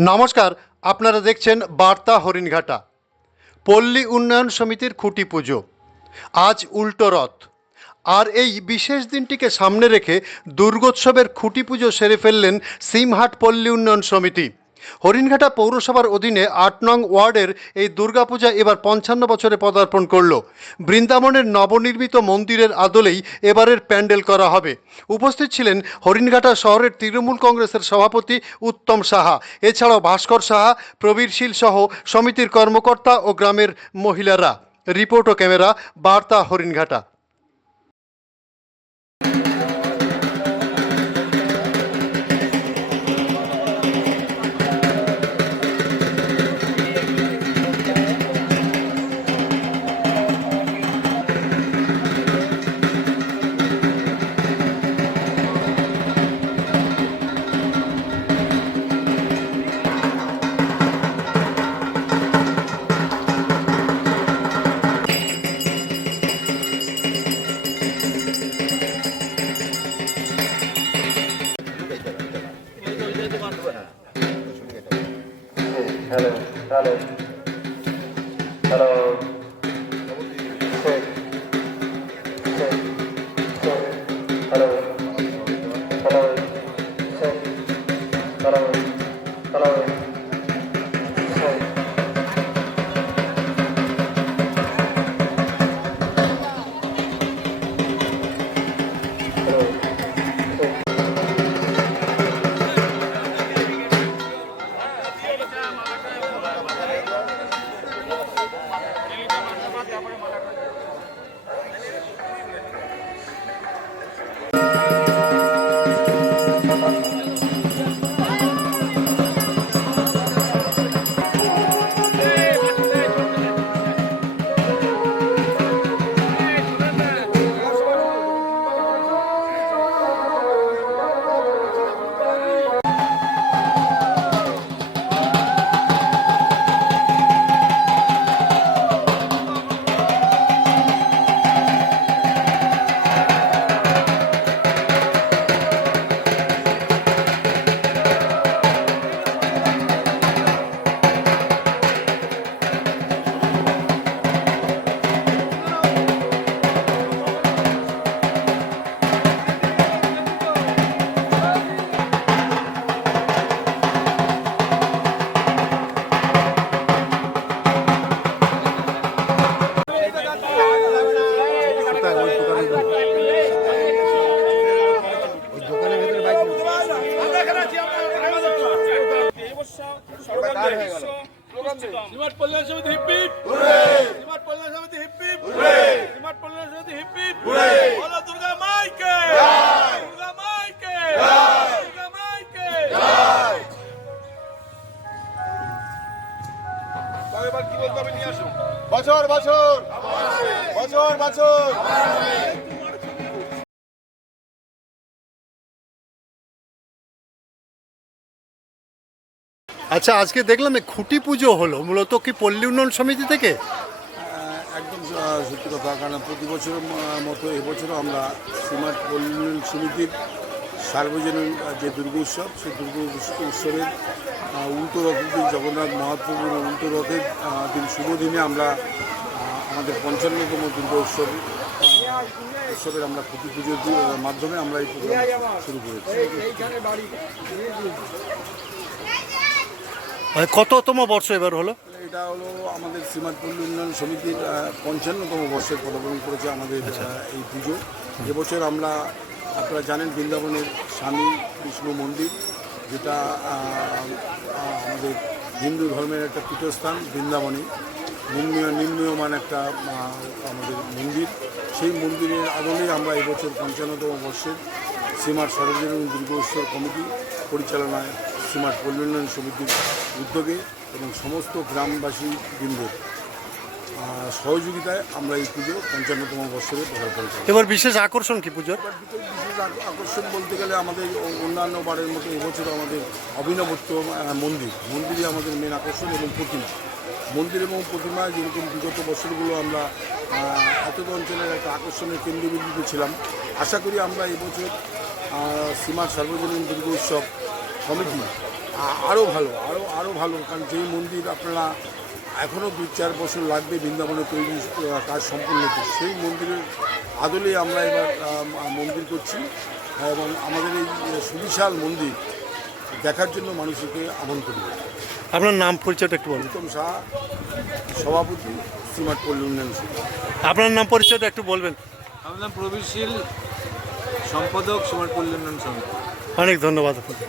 নমস্কার, আপনারা দেখছেন বার্তা হরিণঘাটা। পল্লী উন্নয়ন সমিতির খুঁটি পুজো। আজ উল্টো রথ। আর এই বিশেষ দিনটিকে সামনে রেখে দুর্গোৎসবের খুঁটি পুজো সেরে ফেললেন সিমহাট পল্লী উন্নয়ন সমিতি। হরিণঘাটা পৌরসভার অধীনে আট নং ওয়ার্ডের এই দুর্গাপূজা এবার পঞ্চান্ন বছরে পদার্পণ করল। বৃন্দাবনের নবনির্মিত মন্দিরের আদলেই এবারের প্যান্ডেল করা হবে। উপস্থিত ছিলেন হরিণঘাটা শহরের তৃণমূল কংগ্রেসের সভাপতি উত্তম সাহা। এছাড়াও ভাস্কর সাহা, প্রবীর শীল সহ সমিতির কর্মকর্তা ও গ্রামের মহিলারা। রিপোর্ট ও ক্যামেরা, বার্তা হরিণঘাটা। হ্যালো হ্যালো স্মার্ট কল্যাণ সমিতি হিপ্পিপ স্মার্ট কল্যাণ সমিতি হিপ্পিপ স্মার্ট কল্যাণ সমিতি হিপ্পিপ বলো দুর্গা মাইকে। দুর্গা মাইকে। দুর্গা মাইকে। এবার কি বলতে হবে নিয়ে আসুন। বছর। বছর। বছর বছর। আচ্ছা আজকে দেখলাম এই খুঁটি পুজো হলো। মূলত কি পল্লী উন্নয়ন সমিতি থেকে? একদম সত্যি কথা, কারণ প্রতি বছরের মতো এবছরও আমরা সীমাট পল্লী উন্নয়ন সমিতির সার্বজনীন যে দুর্গা উৎসব, সেই দুর্গ উৎস- উৎসবের উল্টো রথের দিন, জগন্নাথ মহাপ্রভুর উল্টো রথের দিন শুভ দিনে আমরা আমাদের পঞ্চান্নতম দুর্গা উৎসব উৎসবের আমরা প্রতি পুজোর মাধ্যমে আমরা এই প্রোগ্রাম শুরু করেছি। কততম বর্ষ এবার হলো? এটা হলো আমাদের সীমান্তপল্লী উন্নয়ন সমিতির পঞ্চান্নতম বর্ষের পদার্পণ করেছে আমাদের এই পুজো। এবছর আমরা আপনারা জানেন বৃন্দাবনের স্বামী কৃষ্ণ মন্দির যেটা আমাদের হিন্দু ধর্মের একটা পীঠস্থান বৃন্দাবনে। নিম্নীয় নিম্নীয়মান একটা আমাদের মন্দির। সেই মন্দিরের আদলেই আমরা এবছর পঞ্চান্নতম বর্ষের সীমার সর্বজনীন দুর্গা উৎসব কমিটি পরিচালনায় সীমার উন্নয়ন সমিতির উদ্যোগে এবং সমস্ত গ্রামবাসী বৃন্দের সহযোগিতায় আমরা এই পুজো পঞ্চান্নতম বছরে পদার্পণ করি। এবার বিশেষ আকর্ষণ কি পুজোর? বিশেষ আকর্ষণ বলতে গেলে আমাদের অন্যান্য বারের মতো এবছর আমাদের অভিনবত্ব মন্দির। মন্দিরই আমাদের মেন আকর্ষণ এবং প্রতিমা। মন্দির এবং প্রতিমা যেরকম বিগত বছরগুলো আমরা এতদ অঞ্চলের একটা আকর্ষণের কেন্দ্রবিন্দুতে ছিলাম আশা করি আমরা এবছর সীমার সার্বজনীন দুর্গা উৎসব কমিটি আরও ভালো আরও আরও ভালো কারণ যেই মন্দির আপনারা এখনও দু চার বছর লাগবে বৃন্দাবনে তৈরি কাজ সম্পূর্ণ হতে সেই মন্দিরের আদলে আমরা এবার মন্দির করছি। এবং আমাদের এই সুবিশাল মন্দির দেখার জন্য মানুষকে আমন্ত্রণ করি আপনার নাম পরিচয়টা একটু বলুন। উত্তম শাহ সভাপতি শ্রীমাঠ পল্লী উন্নয়ন আপনার নাম পরিচয়টা একটু বলবেন। আমার নাম প্রবীরশীল সম্পাদক সমাজ কল্যাণ সমিতি অনেক ধন্যবাদ আপনাকে।